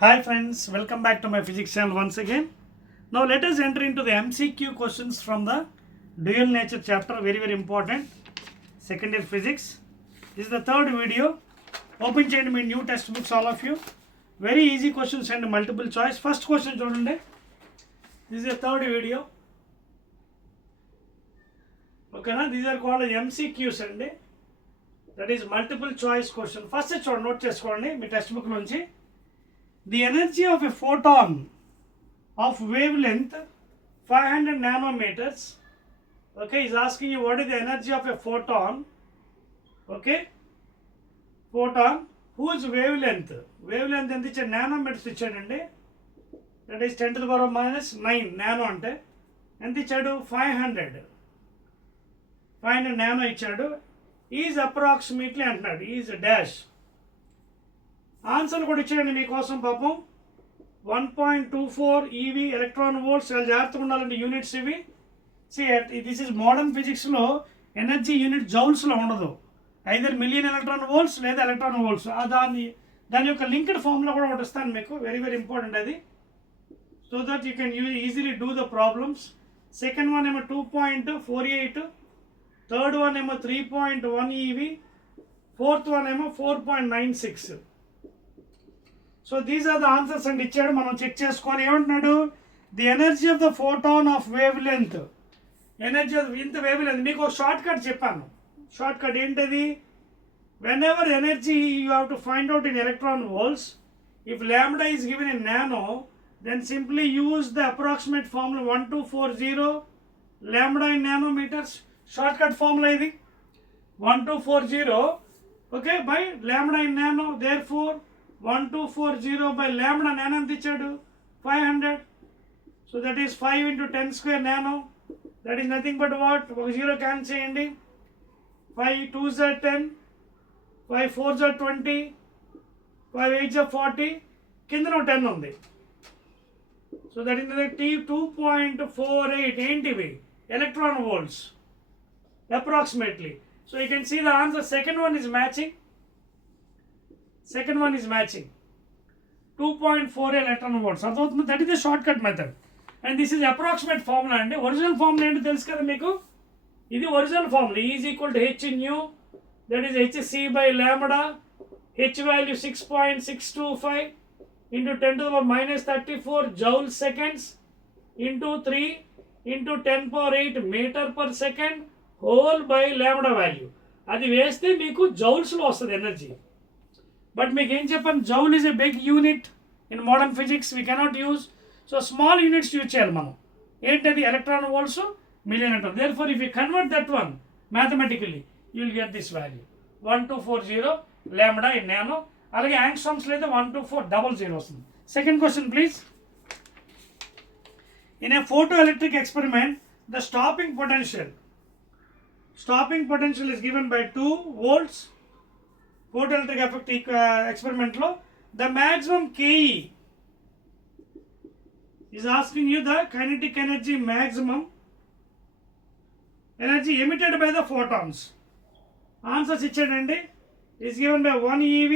Hi friends, welcome back to my physics channel once again. Now let us enter into the MCQ questions from the dual nature chapter, very important, second year physics. This is the third video. Open చేయండి మీ new textbooks all of you. Very easy questions and multiple choice. First question చూడండి. This is the third video. Okay na, these are called MCQs అండి. That is multiple choice question. First చూడండి, నోట్ చేసుకోండి మీ text book నుంచి. The energy of a photon of wavelength 500 nanometers, okay, is asking you what is the energy of a photon, okay, photon whose wavelength ఎంత ఇచ్చాడు, నానోమీటర్స్ ఇచ్చాడండి, that is 10 to the power minus 9 నానో అంటే ఎంత ఇచ్చాడు, 500 నానో ఇచ్చాడు, is approximately అంటున్నాడు, is dash. Answer కూడా ఇచ్చాడండి మీకోసం పాపం. 1.24 ఈవి ఎలక్ట్రాన్ వోల్ట్స్. చాలా జాగ్రత్తగా ఉండాలండి యూనిట్స్ ఇవి. దిస్ ఈజ్ మోడర్న్ ఫిజిక్స్లో ఎనర్జీ యూనిట్ జౌల్స్లో ఉండదు, ఐదర్ మిలియన్ ఎలక్ట్రాన్ వోల్ట్స్ లేదా ఎలక్ట్రాన్ వోల్ట్స్. దాని యొక్క లింక్డ్ ఫార్ములా కూడా ఒకటి ఇస్తాను మీకు, వెరీ ఇంపార్టెంట్ అది, so that you can easily do the problems. Second one ఏమో 2.48, థర్డ్ వన్ ఏమో 3.1 ఈవి, ఫోర్త్ వన్ ఏమో 4.96. So these are the answers అండి ఇచ్చాడు, మనం చెక్ చేసుకోవాలి. ఏమంటున్నాడు, the energy of the photon of wavelength, energy of ఇంత వేవ్ లెంత్. మీకు ఒక షార్ట్ కట్ చెప్పాను. షార్ట్ కట్ ఏంటది, whenever energy you have to find out in electron volts, if lambda is given in nano, then simply use the approximate formula 1240 lambda in nanometres. Shortcut formula ఇది 1240, okay, by lambda in nano. Therefore 1240 by lambda nano ఎంత ఇచ్చాడు, 500. So that is 5 into 10 square nano. That is nothing but what, ఒక zero cancel చేయండి. 5 2s are 10, 5 4s are 20, 5 8s are 40, కింద 10 ఉంది. So that is T 2.48 ఏంటివి, electron volts approximately. So you can see the answer. Second one is matching. Second one is matching. 2.48 electron volts. అర్థమవుతుంది. That is the shortcut method. And this is approximate formula అండి. Original formula ఏంటో తెలుసు కదా మీకు, ఇది original formula. Is equal to H in you, that is HC by lambda. H value 6.625 into 10 to the power minus 34 joule seconds into 3 into 10⁸ metre per second whole by lambda value. అది వేస్తే మీకు జౌల్స్లో వస్తుంది energy. But మీకు ఏం చెప్పాను, joule is a big unit in modern physics, we cannot use. So small units use చేయాలి మనం. ఏంటది, electron volts, million electron. Therefore if you convert that one mathematically you will get this value 1240 lambda in nano. అలాగే యాంగ్స్ట్రామ్స్లో అయితే 12400 వస్తుంది. Second question please. In a photoelectric experiment the stopping potential is given by 2 volts. Photoelectric effect experiment lo the maximum KE is asking you the kinetic energy, maximum energy emitted by the photons. Answers ichadandi is given by 1 eV,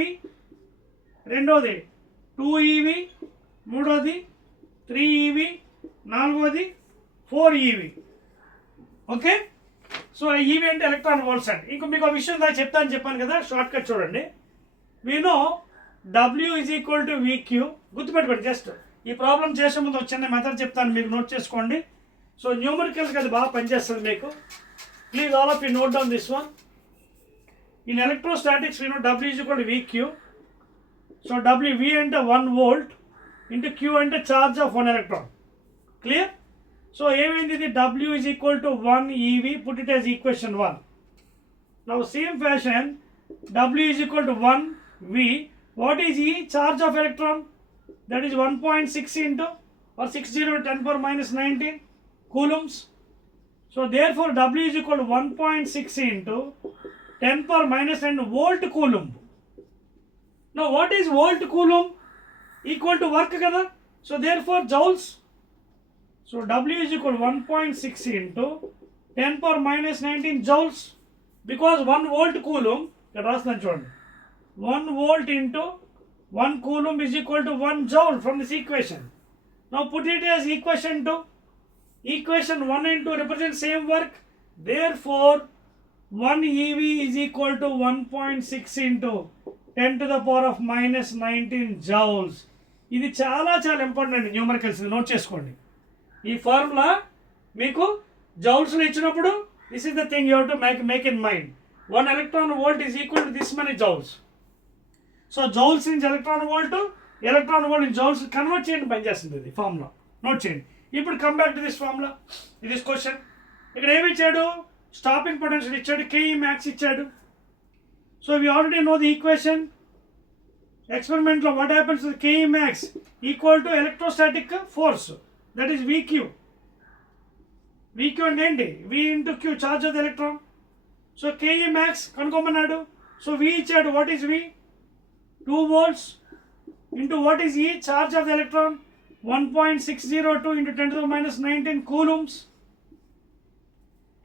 రెండోది 2 eV, మూడోది 3 eV, నాలుగోది 4 eV. Okay, so EV అంటే electron volts అండి. ఇంకో మీకు ఒక విషయం దాకా చెప్పాను కదా, షార్ట్ కట్ చూడండి. వీనో W is equal to VQ. గుర్తుపెట్టుకోండి. జస్ట్ ఈ ప్రాబ్లం చేసే ముందు వచ్చిన మెథడ్ చెప్తాను, మీకు నోట్ చేసుకోండి. సో న్యూమరికల్స్కి అది బాగా పనిచేస్తుంది మీకు. Please all of you note down this one. In electrostatics వీనో W is equal to VQ. So V అంటే 1 volt ఇంటూ Q అంటే charge of 1 electron. Clear? So ఏమైంది, ఇది W is equal to 1 eV, put it as equation 1. Now same fashion, W is equal to 1 V. What is E? Charge of electron. That is 1.6 into or 60 10⁻⁻19 coulombs. So therefore W is equal to 1.6 into 10⁻⁻9 volt coulomb. Now what is volt coulomb? Equal to work kada. So therefore joules. So W is equal to 1.6 into 10⁻⁻19 joules, because 1 volt coulomb, ఇక్కడ రాస్తున్నాను చూడండి, 1 volt into 1 coulomb is equal to 1 joule from this equation. Now put it as equation 2. Equation 1 and 2 represent same work. Therefore, 1 EV is equal to 1.6 into 10 to the power of minus 19 joules. ఇది చాలా చాలా ఇంపార్టెంట్ అండి, numericals note చేసుకోండి. ఈ ఫార్ములా మీకు జౌల్స్లో ఇచ్చినప్పుడు this is the thing you have to make in mind. 1 electron volt is equal to this many joules. So joules నుంచి electron volt in joules convert చేయండి, పనిచేస్తుంది ఇది ఫార్ములా. నోట్ చేయండి. ఇప్పుడు come back to this formula, this question. ఇక్కడ ఏమి ఇచ్చాడు? స్టాపింగ్ పొటెన్షియల్ ఇచ్చాడు, కేఈ మ్యాక్స్ ఇచ్చాడు. So we already know the equation. ఎక్స్పెరిమెంట్లో what happens, KE max equal to electrostatic force, that is VQ. VQ అంటే ఏంటి? V into Q, charge of the electron. So KE max కనుక్కోమన్నాడు. So V ఇచ్చాడు. What is V? 2 volts into what is E, charge of the electron, 1.602 into 10 to the minus 19 coulombs.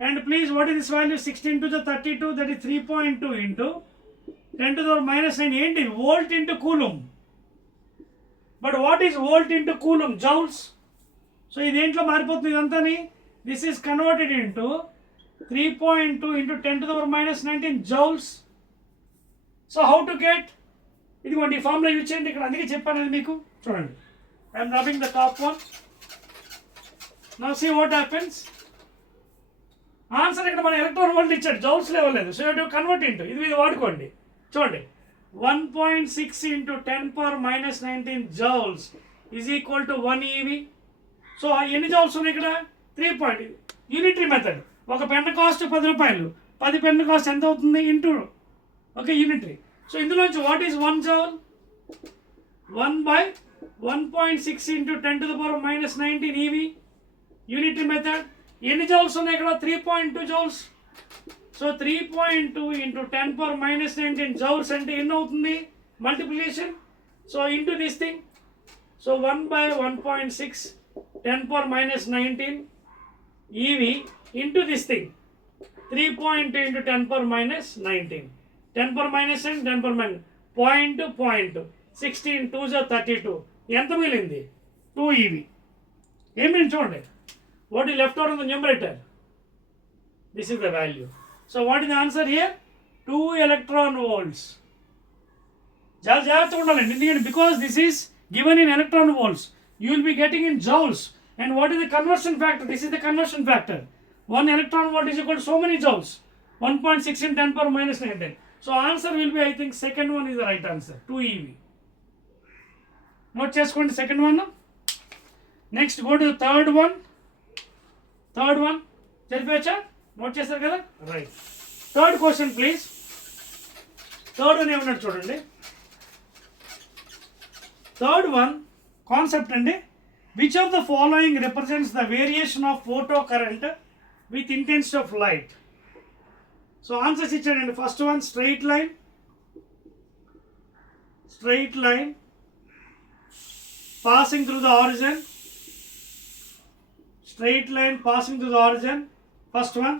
And please, what is this value? 16 to the 32, that is 3.2 into 10 to the minus 9, ఏంటి? Volt into coulomb. But what is volt into coulomb? Joules. So ఇదేంట్లో మారిపోతుంది ఇదంతాని? This is converted into 3.2 into 10 to the minus 19 joules. So how to get? ఇదిగోండి ఈ formula use చేయండి. ఇక్కడ అందుకే చెప్పాను అది మీకు. చూడండి, I'm rubbing the top one. Now see what happens. Answer ఇక్కడ మన ఎలక్ట్రాన్ వోల్ట్ ఇచ్చాడు, జౌల్స్ లెవెల్ లేదు. సో యూ కన్వర్ట్ ఇంటూ ఇది వాడుకోండి. చూడండి, 1.6 into 10 power minus 19 joules is equal to 1 EV. So ఎన్ని జౌల్స్ ఉన్నాయి ఇక్కడ? 3. Unitary method. ఒక పెన్ కాస్ట్ 10 రూపాయలు, 10 పెన్ కాస్ట్ ఎంత అవుతుంది? Into, okay, unitary. సో ఇందులోంచి వాట్ ఈస్ 1 joule? 1 by 1.6 into 10 to the power minus 19 EV. Unitary method. ఎన్ని జౌల్స్ ఉన్నాయి ఇక్కడ? 3.2 joules. సో 3.2 into 10 power minus 19 joules అంటే ఎన్ని అవుతుంది? Multiplication. So into this thing. So 1 by 1.6 10 power minus 19 EV into this thing, 3.2 into 10 power minus 19. 10 power minus 10, 10 power minus point 16 2s are 32. ఎంత మిగిలింది? 2 EV. ఏమి చూడండి, what is left out in the numerator? This is the value. So what is the answer here? 2 electron volts. చాలా జాగ్రత్తగా ఉండాలండి, ఎందుకంటే because this is given in electron volts, you will be getting in joules. And what is the conversion factor? This is the conversion factor. 1 electron volt is equal to so many joules. 1.6 in 10 power minus 19. So answer will be, I think, second one is the right answer, 2 EV. Note చేసుకోండి second one. Next go to the third one. చదివేచ్చా? Note చేస్తారు కదా? Right. Third question please. Third one ఏమన్నాడు చూడండి. Third one concept అండి. Which of the following represents the variation of photo current with intensity of light? So answers ఇచ్చాడండి. First one, straight line passing through the origin. Straight line passing through the origin. First one.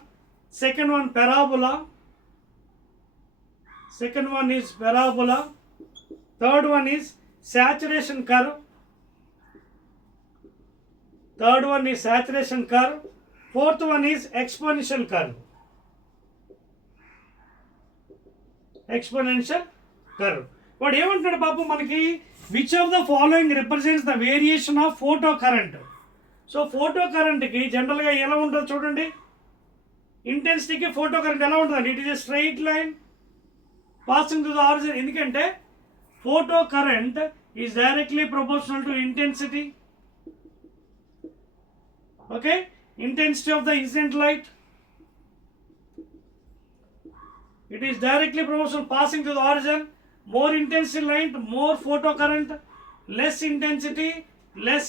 Second one, parabola. Second one is parabola. Third one is saturation curve. Third one is saturation curve. Fourth one is exponential curve. Exponential curve. వాడు ఏమంటున్నాడు పాపం మనకి? Which of the following represents the variation of photo current. So photo కరెంట్కి జనరల్గా ఎలా ఉంటుంది చూడండి, ఇంటెన్సిటీకి ఫోటో కరెంట్ ఎలా ఉంటుంది? It is a straight line passing to the origin. ఎందుకంటే photo current is directly proportional to intensity. Okay, intensity of the incident light, it is directly proportional passing to the origin. More intensity light, more photocurrent, less intensity, less.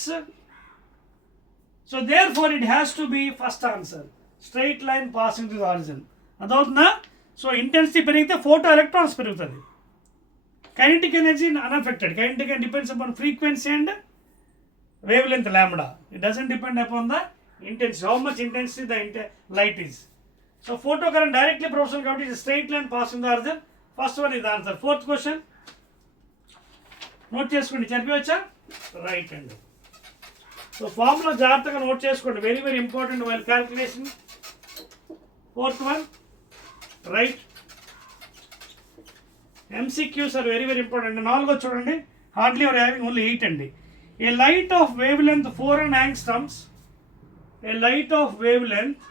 So therefore it has to be first answer, straight line passing to the origin. అదవుతుందా? So intensity పెరిగితే photo electrons పెరుగుతుంది. Kinetic energy unaffected. Kinetic energy depends upon frequency and wavelength lambda. It doesn't depend upon the intensity, how much intensity the light is. So photocurrent directly proportional, కాబట్టి is a straight line passing the origin. First one is the answer. Fourth question. Note చేసుకోండి, చదివచ్చా? రైట్ అండి. So formula జాగ్రత్తగా నోట్ చేసుకోండి, very very important while calculation. Fourth one, right. MCQs are very very important. నాలుగో చూడండి, hardly are having only 8 అండి. A light of wavelength 400 angstroms, a light of wavelength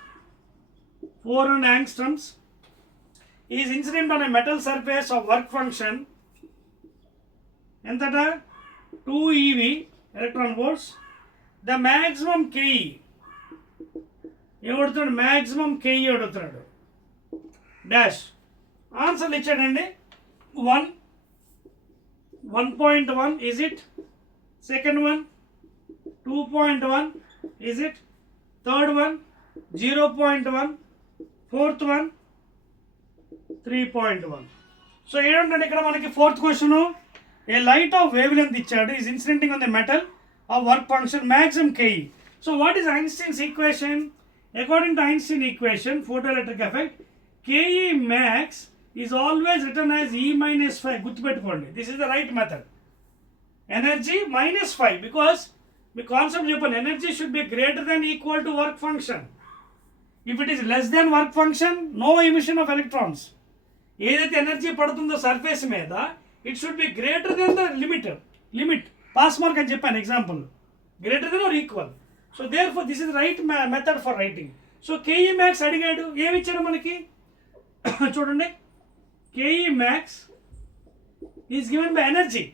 400 angstroms is incident on a metal surface of work function ఎంతట 2 eV electron volts. The maximum KE ఏమడుతున్నాడు? Maximum KE అడుగుతున్నాడు. Dash ఆన్సర్లు ఇచ్చాడండి. 1.1 is it? Second one 2.1 is it? Third one 0.1, fourth one 3.1. So ఏంటంటే ఇక్కడ మనకి fourth question, a light of wavelength ఇచ్చాడు, is incidenting on the metal of work function maximum KE. So what is Einstein's equation? According to Einstein equation, photoelectric effect, KE max is always written as E minus 5. గుర్తుపెట్టుకోండి, this is the right method. Energy minus 5, because మీ concept చెప్పండి, energy should be greater than equal to work function. If it is less than work function, no emission of electrons. ఏదైతే energy పడుతుందో surface మీద, it should be greater than the limit pass mark అని చెప్పాను example, greater than or equal. So therefore this is right method for writing. So KE max అడిగాడు, ఏమి ఇచ్చాడు మనకి చూడండి, KE max is given by energy.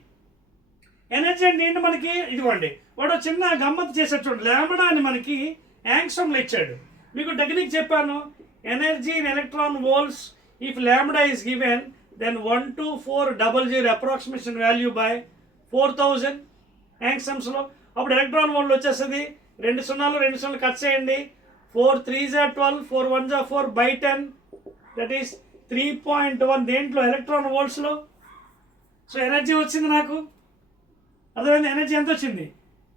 Energy అంటే ఏంటి మనకి? ఇదిగోండి, వాడు చిన్న గమ్మత్తు చేశాడు చూడండి, లాంబ్డా అని మనకి యాంగ్స్ట్రామ్లో ఇచ్చాడు. మీకు టెక్నిక్ చెప్పాను, energy in electron volts, if lambda is given then 12400 approximation value by 4000 యాంగ్స్ట్రామ్స్లో. అప్పుడు ఎలక్ట్రాన్ వోల్ట్ వచ్చేస్తుంది, 2 సున్నాలు 2 సున్నాలు కట్ చేయండి, 4 3s are 12, 4 1s are 4 by 10, దట్ ఈస్ 3.1 దేంట్లో? ఎలక్ట్రాన్ వోల్ట్స్లో. సో ఎనర్జీ వచ్చింది నాకు, అదేవిధంగా ఎనర్జీ ఎంత వచ్చింది?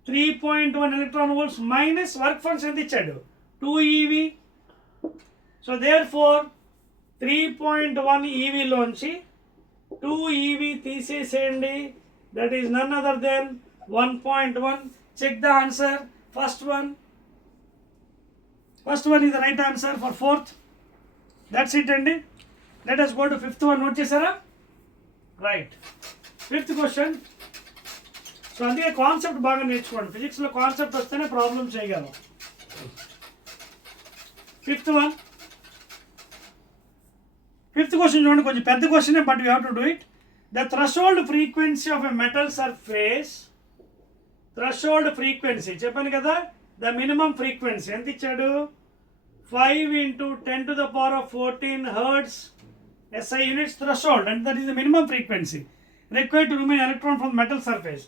3.1 electron volts minus work function ఎంత ఇచ్చాడు? 2 eV. సో దేర్ ఫోర్ 3.1 EVలోంచి 2 EV తీసేసేయండి, that is none other than 1.1. Check the answer. First one is the right answer for fourth. That's it అండి. Let us go to fifth one. Note చేశారా? Right. Fifth question. So అందుకే కాన్సెప్ట్ బాగా నేర్చుకోండి, ఫిజిక్స్లో కాన్సెప్ట్ వస్తేనే ప్రాబ్లమ్ చేయగలం. ఫిఫ్త్ క్వశ్చన్ చూడండి, కొంచెం పెద్ద క్వశ్చనే, but you have to do it. The threshold frequency of a metal surface, threshold frequency చెప్పాను కదా, ద మినిమం ఫ్రీక్వెన్సీ ఎంత ఇచ్చాడు? 5 × 10⁻14 hertz SI units threshold, and that is the minimum frequency required to remove electron from metal surface.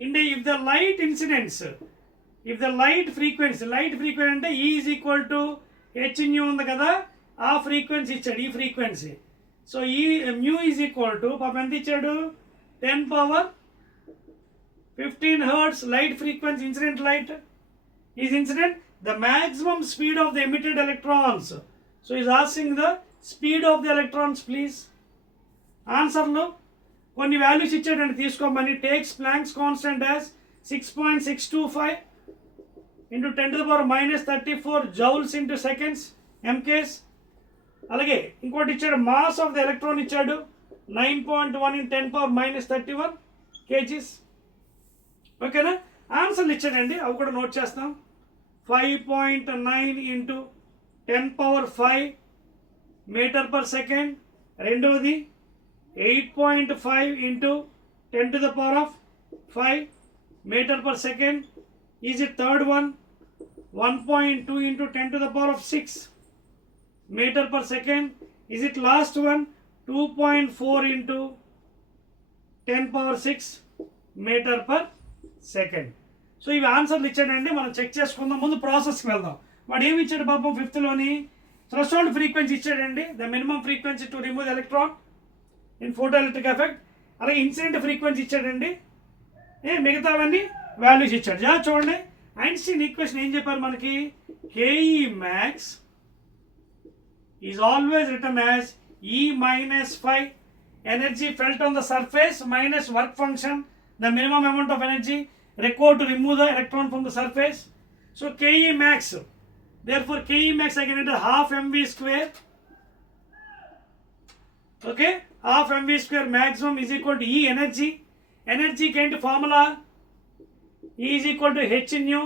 If the light incidence, if the light frequency అంటే E is equal to h nu ఉంది కదా, ఆ ఫ్రీక్వెన్సీ ఇచ్చాడు, ఈ frequency. So ఈ mu is equal to పాపం ఎంత ఇచ్చాడు? 10⁻15 hertz light frequency, incident light is incident, the maximum speed of the emitted electrons. So is asking the speed of the electrons, please. ఆన్సర్లో కొన్ని వాల్యూస్ ఇచ్చాడండి, తీసుకోమని. Takes planks constant as 6.625 × 10⁻34 joules into seconds MKs. అలాగే ఇంకోటి ఇచ్చాడు, mass of the electron ఇచ్చాడు 9.1 × 10⁻31 kgs. ఓకేనా? ఆన్సర్లు ఇచ్చాడండి, అవి కూడా నోట్ చేస్తాం. 5.9 × 10⁵ మీటర్ పర్ సెకండ్. రెండవది 8.5 × 10⁵ metre per second. Is it third one? 1.2 × 10⁶ metre per second. Is it last one? 2.4 × 10⁶ metre per second. So ఇవి ఆన్సర్లు ఇచ్చాడండి, మనం చెక్ చేసుకుందాం. ముందు ప్రాసెస్కి వెళ్దాం. వాడు ఏమి ఇచ్చాడు పాపం? ఫిఫ్త్లోని థ్రెషోల్డ్ ఫ్రీక్వెన్సీ ఇచ్చాడండి, the minimum frequency to remove electron in photo electric effect. అలాగే ఇన్సిడెంట్ ఫ్రీక్వెన్సీ ఇచ్చాడండి, మిగతావన్నీ వాల్యూస్ ఇచ్చాడు. చూడండి, ఐన్స్టీన్ ఈక్వేషన్ ఏం చెప్పారు మనకి? KE max is always written as E minus 5 energy felt on the surface minus work function the minimum amount of energy required to remove the electron from the surface. So Ke max, therefore Ke max I can enter half mv square. Okay, half mv square maximum is equal to E energy. Energy kind formula E is equal to h nu.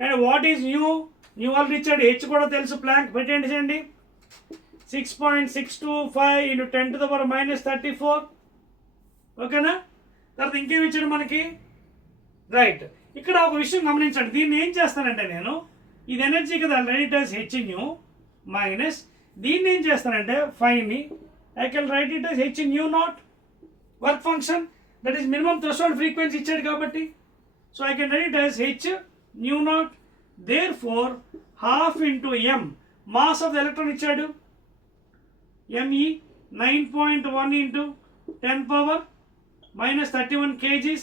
And what is nu? Nu all Richard h కూడా తెలుసు, ప్లాంక్ పెట్టండి చేయండి. 6.625 into 10 to the power minus 34. ఓకేనా? తర్వాత ఇంకేమి ఇచ్చాడు మనకి? రైట్, ఇక్కడ ఒక విషయం గమనించండి. దీన్ని ఏం చేస్తానంటే నేను, ఇది ఎనర్జీ కదా, write as h nu minus దీన్ని ఏం చేస్తానంటే ఫైవ్ని I can write it as h nu not work function, that is minimum threshold frequency ఇచ్చాడు కాబట్టి. So I can write as h nu not, therefore half into m, mass of the electron ఇచ్చాడు ME 9.1 into 10 power minus 31 kgs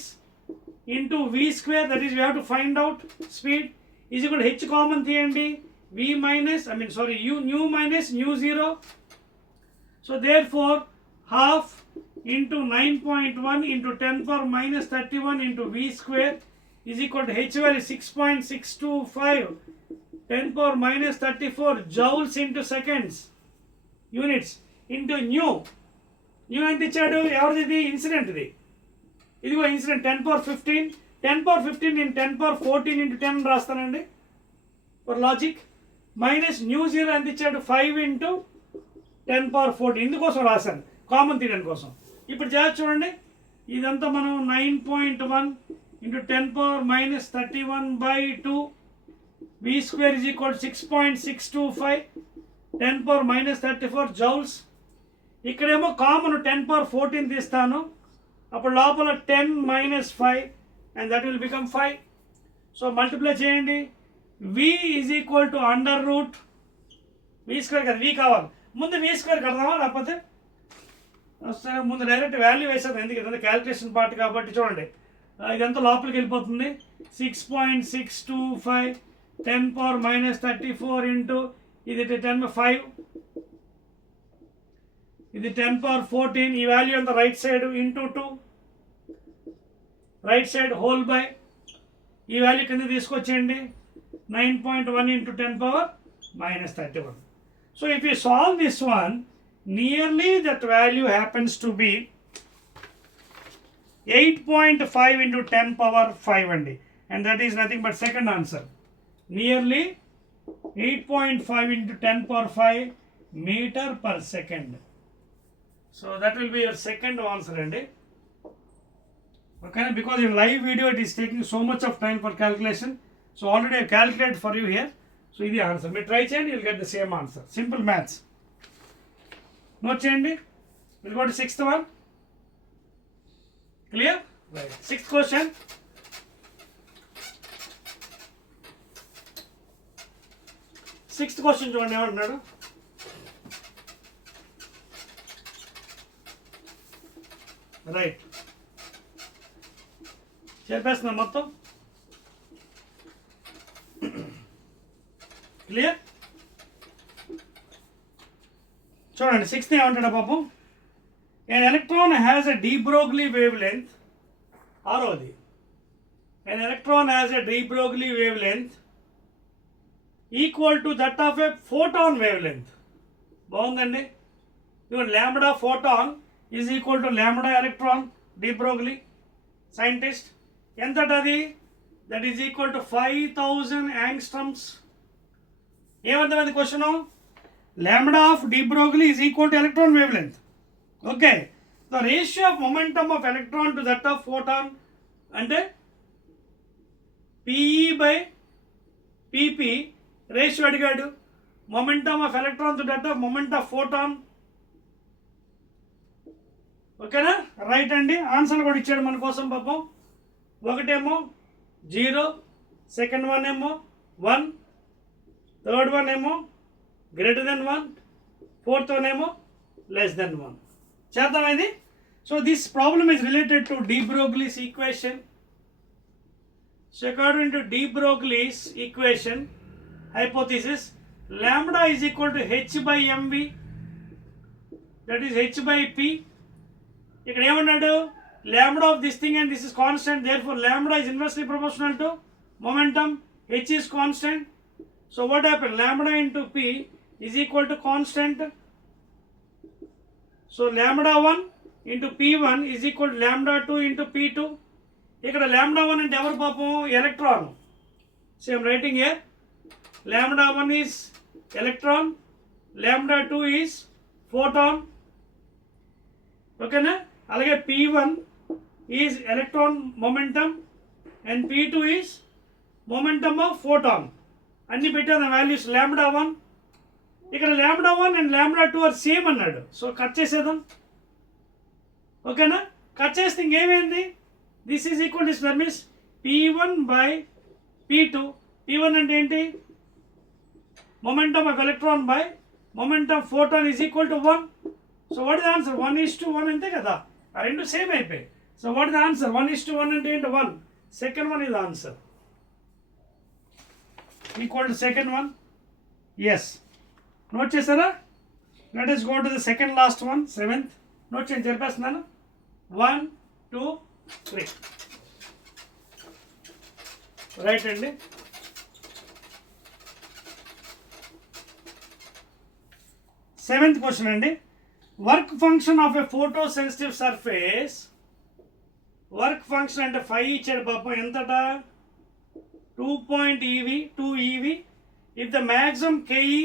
into V square, that is we have to find out speed, is equal to H common తీయండి, V minus U nu minus nu 0. So therefore half into 9.1 into 10 power minus 31 into V square is equal to H value 6.625 10 power minus 34 joules into seconds units into new. New ఎంత ఇచ్చాడు? ఎవరిది? ఇది ఇన్సిడెంట్ది. ఇదిగో ఇన్సిడెంట్ 10 power 15. 10 power 15 నేను 10 power 14 into 10 రాస్తానండి for logic. Minus nu 0 ఎంత ఇచ్చాడు? 5 into 10 power 14. ఇందుకోసం రాశాను, కామన్ తీయడానికి కోసం. ఇప్పుడు చేసి చూడండి, ఇదంతా మనం 9.1 into 10 power minus 31/2 V square is equal to 6.625 10 power minus 34 joules. ఇక్కడేమో కామన్ 10 power 14 తీస్తాను, అప్పుడు లోపల 10 minus 5 and that will become 5. So multiply చేయండి. V is equal to under root V square కదా, V కావాలి. ముందు V square కడదామా, లేకపోతే ముందు డైరెక్ట్ వాల్యూ వేసేది, ఎందుకంటే క్యాలిక్యులేషన్ పార్ట్ కాబట్టి. చూడండి ఇదంతా లోపలికి వెళ్ళిపోతుంది. 6.625 10 power minus 34 ఇంటూ ఇది 10/5, ఇది 10 power 14, ఈ వాల్యూ అంతా right side into 2, right side whole by ఈ వాల్యూ కింద తీసుకొచ్చేయండి 9.1 into 10 power minus 31. So if you solve this one, nearly that value happens to be 8.5 into 10 power 5 అండి, and that is nothing but second answer. Nearly 8.5 into 10 power 5 meter per second. So that will be your second answer అండి. Okay, because in live video it is taking so much of time for calculation. So already I calculated for you here. So ఇది ఆన్సర్. మీరు ట్రై చేయండి, you'll get the same answer. Simple maths. Note చేయండి. We'll go to sixth one. Clear? Right. Sixth question. Sixth question చూడండి ఏమంటున్నాడు. రైట్, చెప్పేస్తున్నా మొత్తం. క్లియర్? చూడండి సిక్స్త్ ఏమంటాడు పాపం. an electron has a de Broglie wavelength, ఆరోది, an electron has a de Broglie wavelength equal to that of a photon wavelength. బాగుందండి. ఇవ్వండి lambda photon is equal to lambda electron, de Broglie scientist. ఎంతటది? that is equal to 5000 angstroms. ఏమర్థమైంది question? lambda of de Broglie is equal to electron wavelength. Okay, the ratio of momentum of electron to that of photon అంటే PE/PP ratio అడిగాడు. momentum of electron to that of moment of photon. ఓకేనా? రైట్ అండి. ఆన్సర్ కూడా ఇచ్చాడు మన కోసం పాపం. ఒకటేమో 0, సెకండ్ వన్ ఏమో 1, థర్డ్ వన్ ఏమో గ్రేటర్ దెన్ 1, ఫోర్త్ వన్ ఏమో లెస్ దెన్ 1. చేద్దాం ఇది. So this problem is related to de Broglie's equation. So according to de Broglie's equation, hypothesis, lambda is equal to h/mv, that is h/p. ఇక్కడ ఏమన్నాడు? lambda of this thing and this is constant, therefore lambda is inversely proportional to momentum, h is constant. So what happened, lambda into p is equal to constant. So lambda 1 into p1 is equal to lambda 2 into p2. ఇక్కడ lambda 1 అంటే ఎవరు పాపం, electron. So I am writing here lambda 1 is electron, lambda 2 is photon. ఓకేనా, అలాగే p1 is electron momentum and p2 is momentum of photon. అన్ని పెట్టాను values. lambda 1 ఇక్కడ lambda 1 and lambda 2 are same అన్నాడు. సో కట్ చేసేద్దాం. ఓకేనా, కట్ చేస్తే ఇంకేమైంది, this is equal this that p1 by p2. p1 అంటే ఏంటి, momentum of electron by momentum of photon is equal to 1. So what is answer, 1:1 అంతే కదా, ఆ రెండు సేమ్ అయిపోయాయి. సో వాట్ ఇస్ ఆన్సర్, 1:1 అంటే ఏంటి, 1. Second one is answer, equal to second one. Yes, note చేస్తారా? Let us go to the second last one, 7th. Note చేయండి, చెప్పేస్తున్నాను. 1 2 3 రైట్ అండి. సెవెంత్ క్వశ్చన్ అండి. Work function of a photo sensitive surface. Work function అంటే 5 ఇచ్చాడు పాపం, ఎంతట 2 EV. If the maximum KE,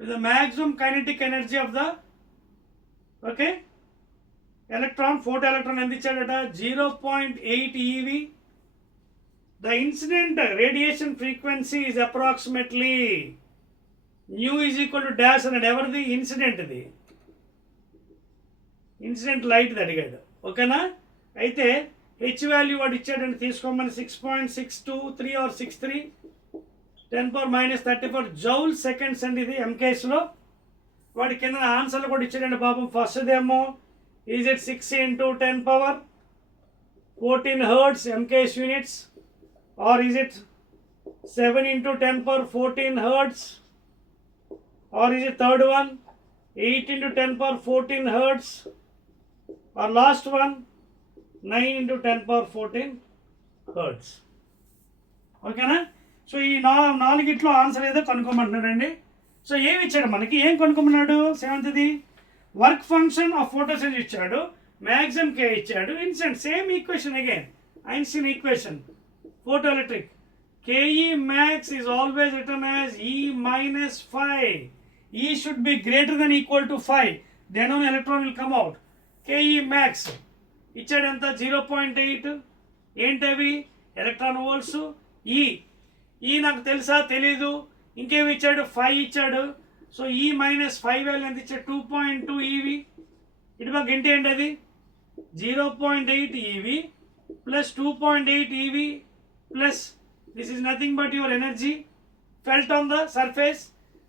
if the maximum kinetic energy of the electron, photo electron ఎంత ఇచ్చాడట, 0.8 EV. The incident radiation frequency is approximately nu is equal to dash అన్నాడు. ఎవరిది, ఇన్సిడెంట్ది, ఇన్సిడెంట్ లైట్ది అడిగాడు. ఓకేనా, అయితే హెచ్ వాల్యూ వాడు ఇచ్చాడని తీసుకోమని 6.623 or 63 10⁻34 జౌల్ సెకండ్స్ అండి ఇది ఎంకేస్లో. వాడి కింద ఆన్సర్లు కూడా ఇచ్చాడండి పాపం. ఫస్ట్దేమో ఈజ్ ఇట్ 6 into 10⁻14 hertz MKS units, or is it 7 into 10⁻14 hertz, or is it third one 8 into 10⁻14 hertz, or last one 9 into 10⁻14 hertz. ఓకేనా, సో ఈ నాలుగిట్లో ఆన్సర్ ఏదో కనుక్కోమంటున్నాడండి. సో ఏమి ఇచ్చాడు మనకి, ఏం కనుక్కోమన్నాడు, సెవెంత్ది వర్క్ ఫంక్షన్ ఆఫ్ ఫోటోసెన్స్ ఇచ్చాడు, మ్యాక్సిమం కే ఇచ్చాడు, incident same equation again, Einstein equation, photo electric. KE max is always written as E minus 5. E should be greater than equal to 5. Then only electron will come out. KE max ఇచ్చాడు ఎంత, 0.8. ఏంటవి, electron volts. ఈ నాకు తెలుసా, తెలీదు. ఇంకేమి ఇచ్చాడు, 5 ఇచ్చాడు. సో E minus 5 వాల్యూ ఎంత ఇచ్చాడు, 2.2 EV. ఇటుపక్క ఏంటి ఏంటి అది, 0.8 EV plus 2.8 EV plus this is nothing but your energy felt on the surface.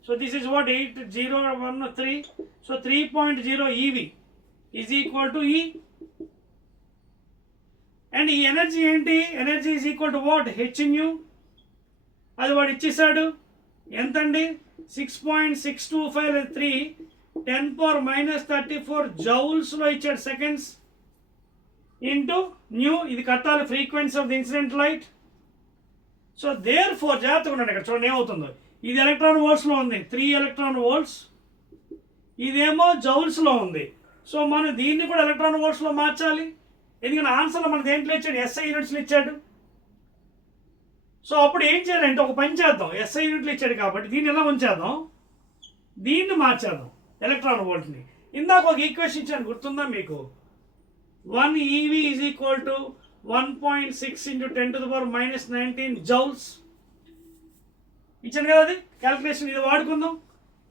So this is what 80113. So 3.0 EV is equal to E. And ఈ ఎనర్జీ ఏంటి, energy is equal to what, H nu. అది వాడు ఇచ్చేసాడు ఎంతండి, 6.625 3 10⁻−34 జౌల్స్లో ఇచ్చాడు seconds into nu. ఇది కట్టాలి frequency of the incident light. So therefore జాగ్రత్తగా ఉండండి, ఇక్కడ చూడండి ఏమవుతుందో. ఇది ఎలక్ట్రాన్ వోల్ట్స్లో ఉంది, 3 electron volts. ఇదేమో జౌల్స్లో ఉంది. సో మనం దీన్ని కూడా ఎలక్ట్రాన్ వోల్ట్స్లో మార్చాలి, ఎందుకంటే ఆన్సర్లో మన దేంట్లో ఇచ్చాడు, SI యూనిట్స్లో ఇచ్చాడు. సో అప్పుడు ఏం చేయాలంటే ఒక పని చేద్దాం, SI యూనిట్లు ఇచ్చాడు కాబట్టి దీన్ని ఎలా ఉంచేద్దాం, దీన్ని మార్చేద్దాం ఎలక్ట్రాన్ వోల్ట్ని. ఇందాక ఒక ఈక్వేషన్ ఇచ్చాను, గుర్తుందా మీకు, 1 EV is equal to 1.6 into 10⁻−19 జౌల్స్ ఇచ్చాను కదా, అది క్యాల్కులేషన్. ఇది వాడుకుందాం.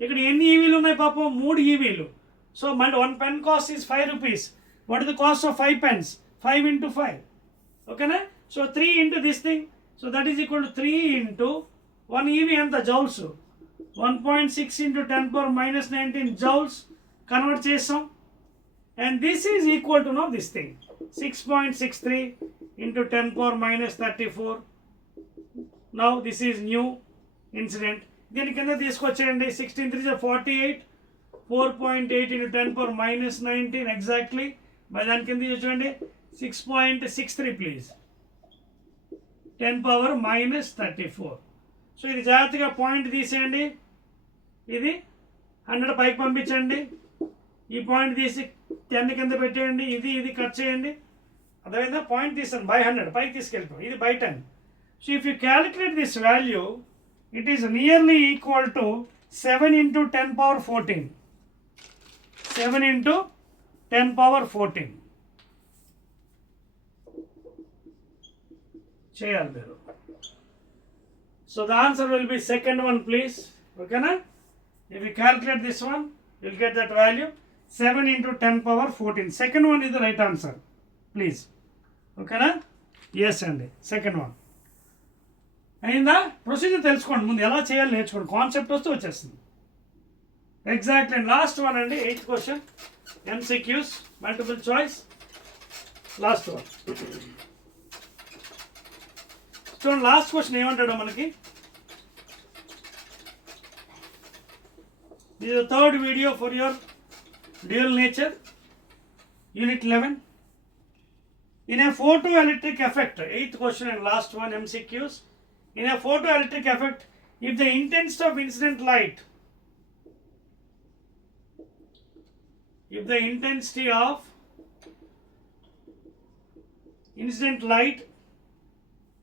ఇక్కడ ఎన్ని ఈవీలు ఉన్నాయి పాపం, 3 ఈవీలు. సో మళ్ళీ 1 pen cost is 5 rupees. What is the cost of 5 pens, 5 into 5. ఓకేనా, సో 3 into this thing. So that is equal to 3 into 1 EV ఎంత, జౌల్స్. 1.6 into 10⁻−19 జౌల్స్ కన్వర్ట్ చేస్తాం. And this is equal to now this thing, 6.63 into 10⁻−34. Now this is new incident. దీని కింద తీసుకొచ్చేయండి, 16 3 48, 4.8 into 10⁻−19 exactly మరి దాని కింద చూడండి 6.63 ప్లీజ్ 10⁻−34. సో ఇది జాగ్రత్తగా పాయింట్ తీసేయండి, ఇది 100 పైకి పంపించండి, ఈ పాయింట్ తీసి 10 కింద పెట్టేయండి, ఇది కట్ చేయండి. అదేవిధంగా పాయింట్ తీసాను బై 100 పైకి తీసుకెళ్ళిపోం, ఇది by 10. So if you calculate this value it is nearly equal to 7 × 10⁻14. 7 × 10⁻14 చేయాలి మీరు. So the answer will be second one please. ఓకేనా? If you calculate this one will get that value 7 × 10⁻14. Second one ఇది right answer please. ఓకేనా? Yes అండి, second one అయిందా? Procedure తెలుసుకోండి, ముందు ఎలా చేయాలి నేర్చుకోండి, కాన్సెప్ట్ వస్తే వచ్చేస్తుంది. ఎగ్జాక్ట్లీ. అండ్ లాస్ట్ వన్ అండి, 8th question, MCQs, multiple choice, last one. చూడండి లాస్ట్ క్వశ్చన్ ఏమంటాడో మనకి. This is the third video for your dual nature, unit 11. In a photoelectric effect, 8th question and last one, MCQs. In a photoelectric effect, if the intensity of incident light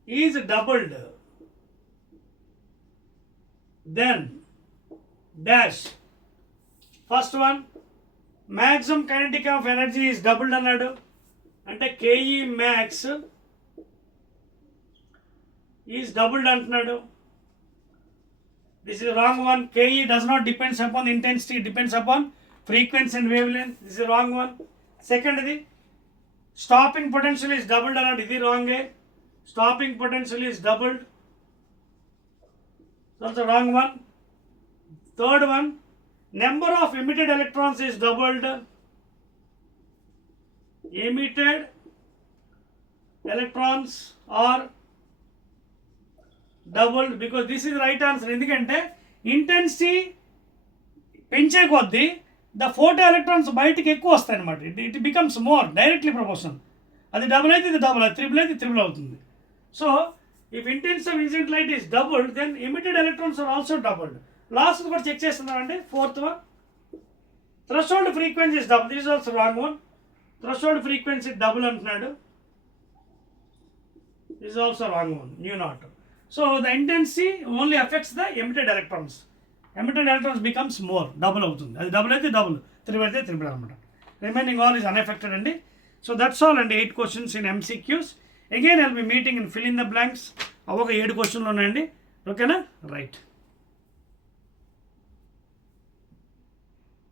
is doubled, then dash. First one, maximum kinetic of energy is doubled అన్నాడు, అంటే KE max is doubled అంటున్నాడు. This is wrong one. KE does not depends upon intensity, it depends upon frequency and wavelength. This is wrong one. Second, ఇది stopping potential is doubled అన్నాడు, ఇది wrong. Stopping potential is doubled, also wrong one. Third one, number of emitted electrons is doubled. Emitted electrons are doubled because this is right answer. ఎందుకంటే intensity పెంచే కొద్దీ the photo electrons బయటికి ఎక్కువ వస్తాయి అనమాట. It becomes more directly proportional. అది double అయితే ఇది డబుల్, అది త్రిబుల్ అయితే త్రిబుల్ అవుతుంది. So if intensity of incident light is doubled then emitted electrons are also doubled. Last కూడా చెక్ చేస్తున్నామండి, fourth one, threshold frequency is double. This is also wrong one. Threshold frequency double అంటున్నాడు, this is also wrong one, nu not. So the intensity only affects the emitted electrons. Emitted electrons becomes more, double అవుతుంది. అది double అయితే double, triple అయితే త్రిబుల్ అనమాట. Remaining all is unaffected అండి. So that's all అండి, 8 questions in MCQs. Again I will be meeting in fill in the blanks. ఒక 7 questions ఉన్నాయండి. ఓకేనా? రైట్.